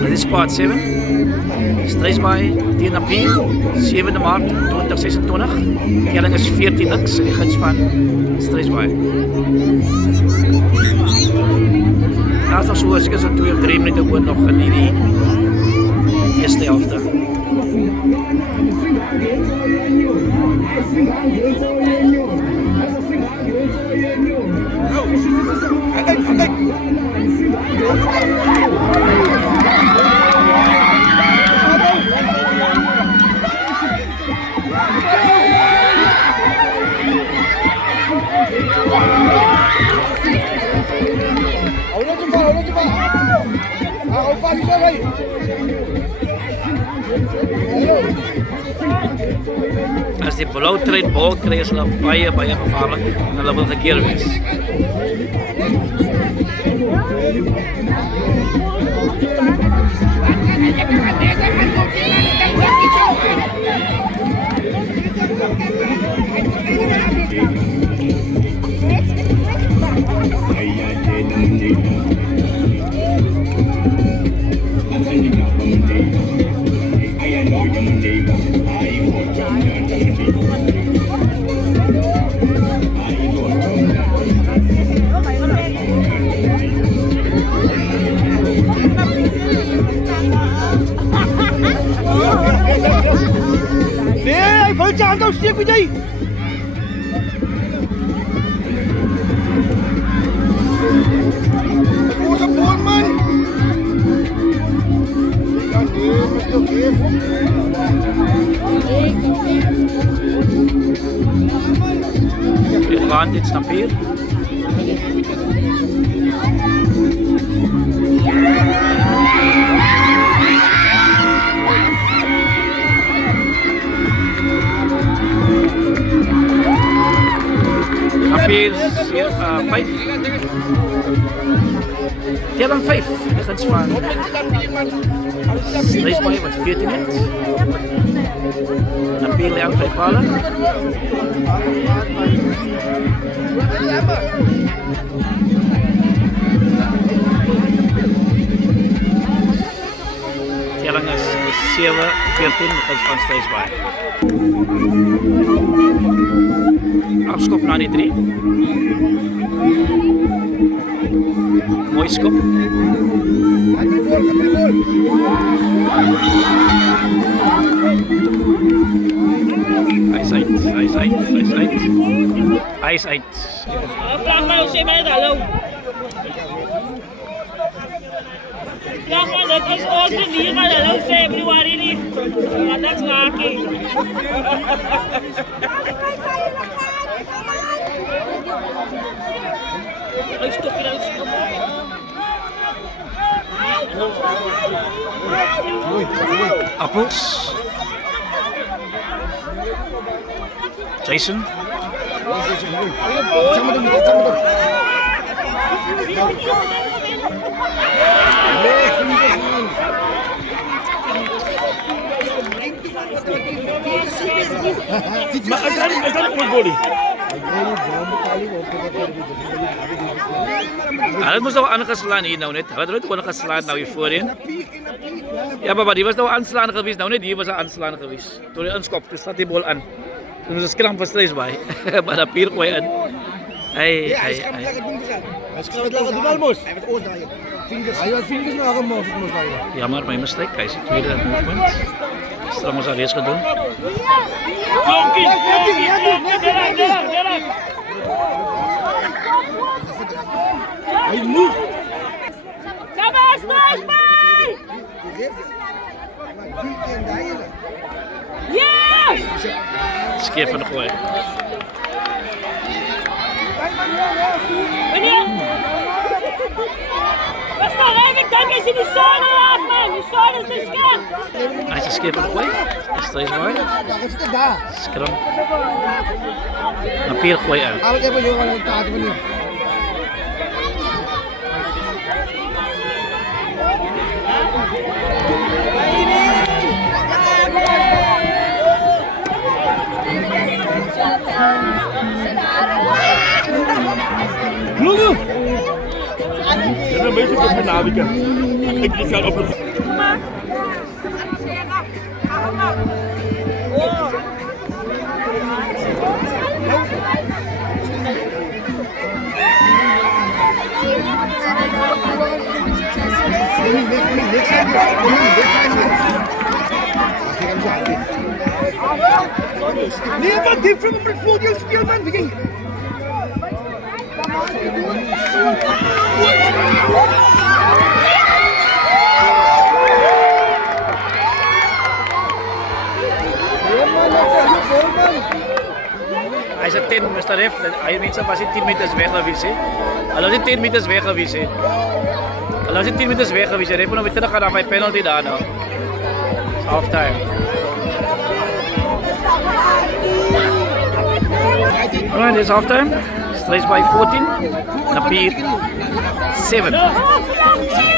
Dit is Sport 7. Streisbaai teen Napier, 7de Maart 2026. Telling is 14 niks in die guns van Streisbaai. Daar is nog so seker so 2 of 3 minute oor nog in hierdie eerste helfte. As die blauw trein bal kry, is hulle baie gevaarlik en hulle wil gekeer wees. Jangan siap Vijay. Pusa ball man. Advantage Napier. Napier 5. Telling 5 in de guns van Streisbaai wat 14 het. Napier lê aan 5 palen. Telling is 7-14 de guns van Streisbaai. Afskop na die 3. Mooi skop. Hy's uit. Vraag maar of sy my hallo. Ja, maar dit is ons nie maar hallo Februarie nie. Wat is maak ek? Hy stop hier ons. Appels. Jason. Maar is dat een goeie? Hulle moes nou aangeslaan hier nou net. Hulle het nooit aangeslaan nou hier voorheen. Ja, maar die was nou aanslaan geweest. Nou net hier was 'n aanslaan geweest. Toe die inskop, toe staat die bal aan. Toen was 'n skram van Streisbaai. Maar Napier gooi in. Hy skram het lekker doen almos. Hy het oor daai. Hy het vingers na hom mos daai. Ja, maar my mistake. Hy se tweede movement. Stram ons al reeds gedoen. Klonkie. Hy moet. Kom aan, Streisbaai! Yes! Skeef van de gooi. Meneer! Wat staan even kijken als je die zone laat, man! Die zone is de scherp! Hij is een skeef van de gooi. Streisbaai. Skram. Napier gooi uit. Lulu! Dit is 'n beetje op my naweek. Ek gaan op maar. Oh. Nee, maar dit van mijn portfolio speel man, begin. Hij is 10, Mr. Ref. Hij minstens was hij 10 meters weg geweest. Al was hij 10 meters weg geweest. Al was hij 10 meters weg geweest. Ref moet nog weer terug gaan naar mijn penalty daar nou. Half time. Alright, this is half time. Strays by 14. Napir 7.